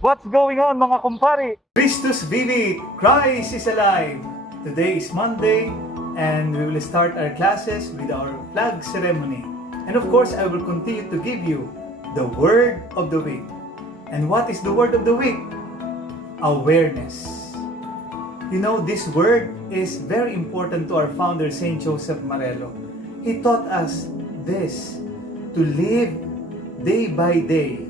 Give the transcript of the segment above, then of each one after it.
What's going on mga kumpare? Christus vivit! Christ is alive! Today is Monday and we will start our classes with our flag ceremony. And of course, I will continue to give you the word of the week. And what is the word of the week? Awareness. You know, this word is very important to our founder, Saint Joseph Marello. He taught us this, to live day by day,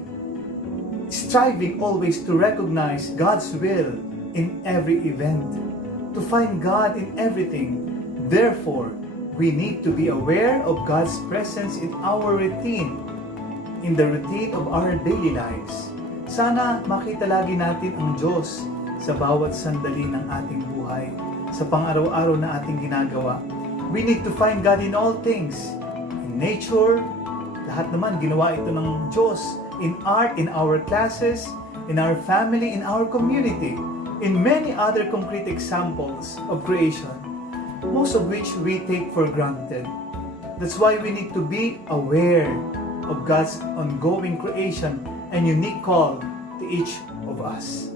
striving always to recognize God's will in every event, to find God in everything. Therefore, we need to be aware of God's presence in our routine, in the routine of our daily lives. Sana makita lagi natin ang Diyos sa bawat sandali ng ating buhay, sa pang-araw-araw na ating ginagawa. We need to find God in all things, in nature, lahat naman ginawa ito ng Diyos, in art, in our classes, in our family, in our community, in many other concrete examples of creation, most of which we take for granted. That's why we need to be aware of God's ongoing creation and unique call to each of us.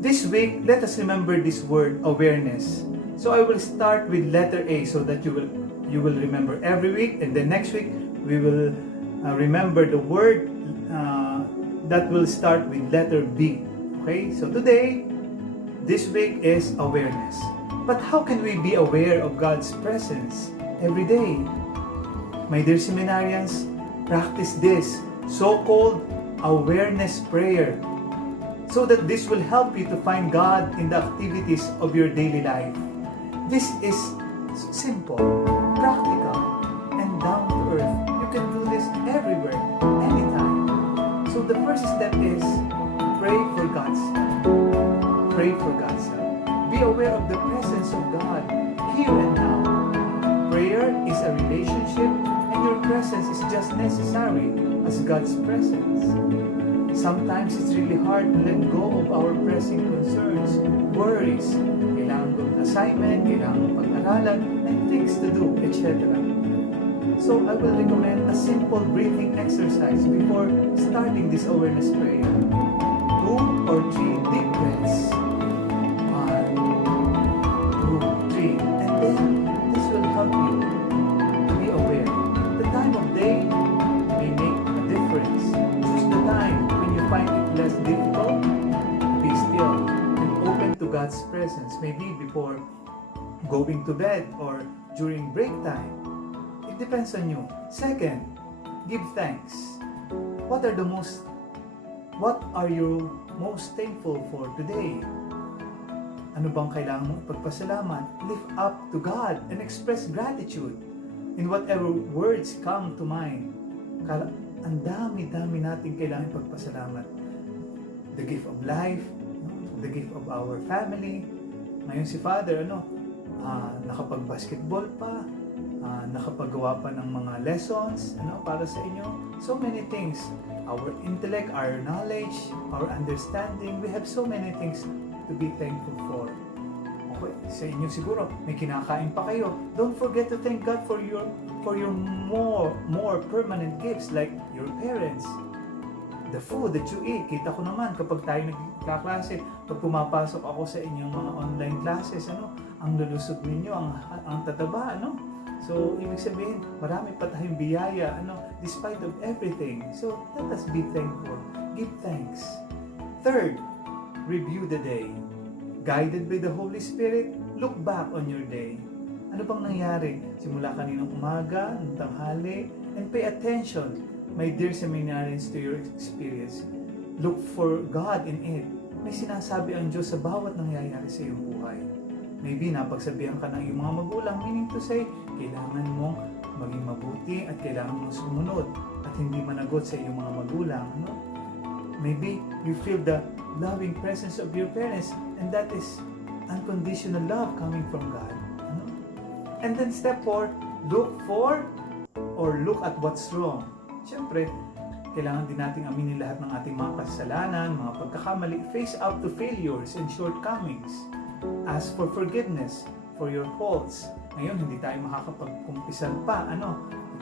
This week, let us remember this word, awareness. So I will start with letter A so that you will remember every week, and then next week we will remember the word that will start with letter B. Okay, so today, this week is awareness. But how can we be aware of God's presence every day? My dear seminarians, practice this so-called awareness prayer so that this will help you to find God in the activities of your daily life. This is simple, practical, and down to earth. You can do this everywhere, anytime. So the first step is pray for God's help. Pray for God's help. Be aware of the presence of God here and now. Prayer is a relationship, and your presence is just necessary as God's presence. Sometimes it's really hard to let go of our pressing concerns, worries, kailangan gawin assignment, kailangan pag-aralan, and things to do, etc. So I will recommend a simple breathing exercise before starting this awareness prayer. 2 or 3 deep breaths. 1, 2, 3. And then this will help you to be aware. The time of day may make a difference. Choose the time when you find it less difficult. Be still and open to God's presence. Maybe before going to bed or during break time. It depends on you. Second, give thanks. What are you most thankful for today? Ano bang kailangan mong ipagpasalamat? Lift up to God and express gratitude in whatever words come to mind. Ang dami-dami natin kailangan ipagpasalamat. The gift of life, the gift of our family. Ngayon si Father, nakapag-basketball pa, nakapagawa pa ng mga lessons para sa inyo. So many things. Our intellect, our knowledge, our understanding. We have so many things to be thankful for. Okay, sa inyo siguro, may kinakain pa kayo. Don't forget to thank God for your more permanent gifts like your parents. The food that you eat. Kita ko naman kapag tayo nagkaklase, pag pumapasok ako sa inyong mga online classes, ang lulusog ninyo, ang tataba, So, ibig sabihin, marami pa tayong biyaya, despite of everything. So, let us be thankful. Give thanks. Third, review the day. Guided by the Holy Spirit, look back on your day. Ano bang nangyari? Simula kaninang umaga, ng tanghali, and pay attention, my dear seminarians, to your experience. Look for God in it. May sinasabi ang Diyos sa bawat nangyayari sa iyong buhay. Maybe napagsabihan ka ng iyong mga magulang, meaning to say, kailangan mong maging mabuti at kailangan mong sumunod at hindi managot sa iyong mga magulang. Maybe you feel the loving presence of your parents, and that is unconditional love coming from God. And then step 4, look at what's wrong. Siyempre, kailangan din nating aminin lahat ng ating mga kasalanan, mga pagkakamali, face out to failures and shortcomings. Ask for forgiveness for your faults. Ngayon, hindi tayo makakapagkumpisan pa.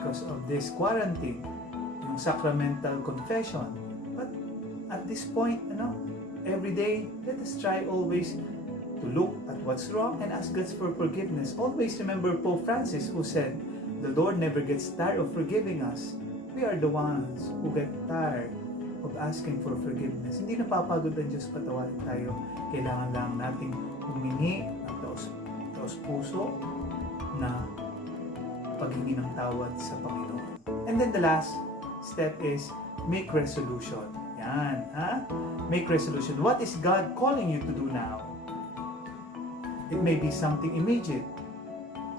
because of this quarantine, yung sacramental confession. But at this point, every day, let us try always to look at what's wrong and ask God for forgiveness. Always remember Pope Francis who said, the Lord never gets tired of forgiving us. We are the ones who get tired of asking for forgiveness. Hindi napapagod ang Diyos patawarin tayo. Kailangan lang nating humingi ng taos puso na paghingi ng tawad sa Panginoon. And then the last step is make resolution. Yan, ha? Make resolution. What is God calling you to do now? It may be something immediate.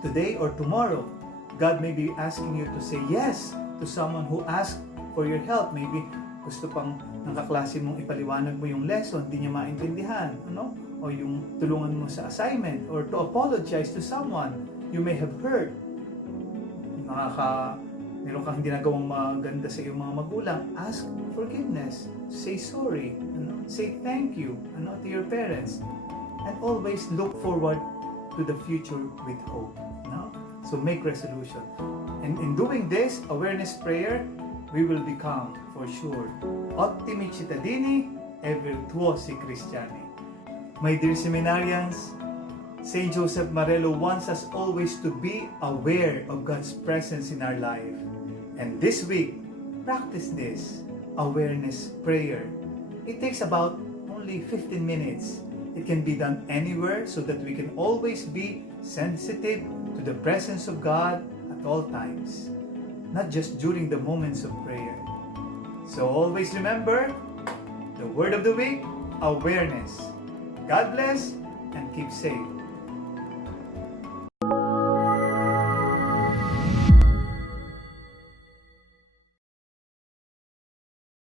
Today or tomorrow, God may be asking you to say yes to someone who asked for your help. Maybe gusto pang ng kaklase mong ipaliwanag mo yung lesson, di niya maintindihan, o yung tulungan mo sa assignment, or to apologize to someone you may have hurt. Meron kang hindi nagawang maganda sa iyong mga magulang, ask forgiveness, say sorry, say thank you, to your parents, and always look forward to the future with hope. So make resolution. And in doing this awareness prayer, we will become, for sure, ottimi cittadini e virtuosi cristiani. My dear seminarians, Saint Joseph Marello wants us always to be aware of God's presence in our life. And this week, practice this awareness prayer. It takes about only 15 minutes. It can be done anywhere so that we can always be sensitive to the presence of God at all times, not just during the moments of prayer. So always remember, the word of the week, awareness. God bless and keep safe.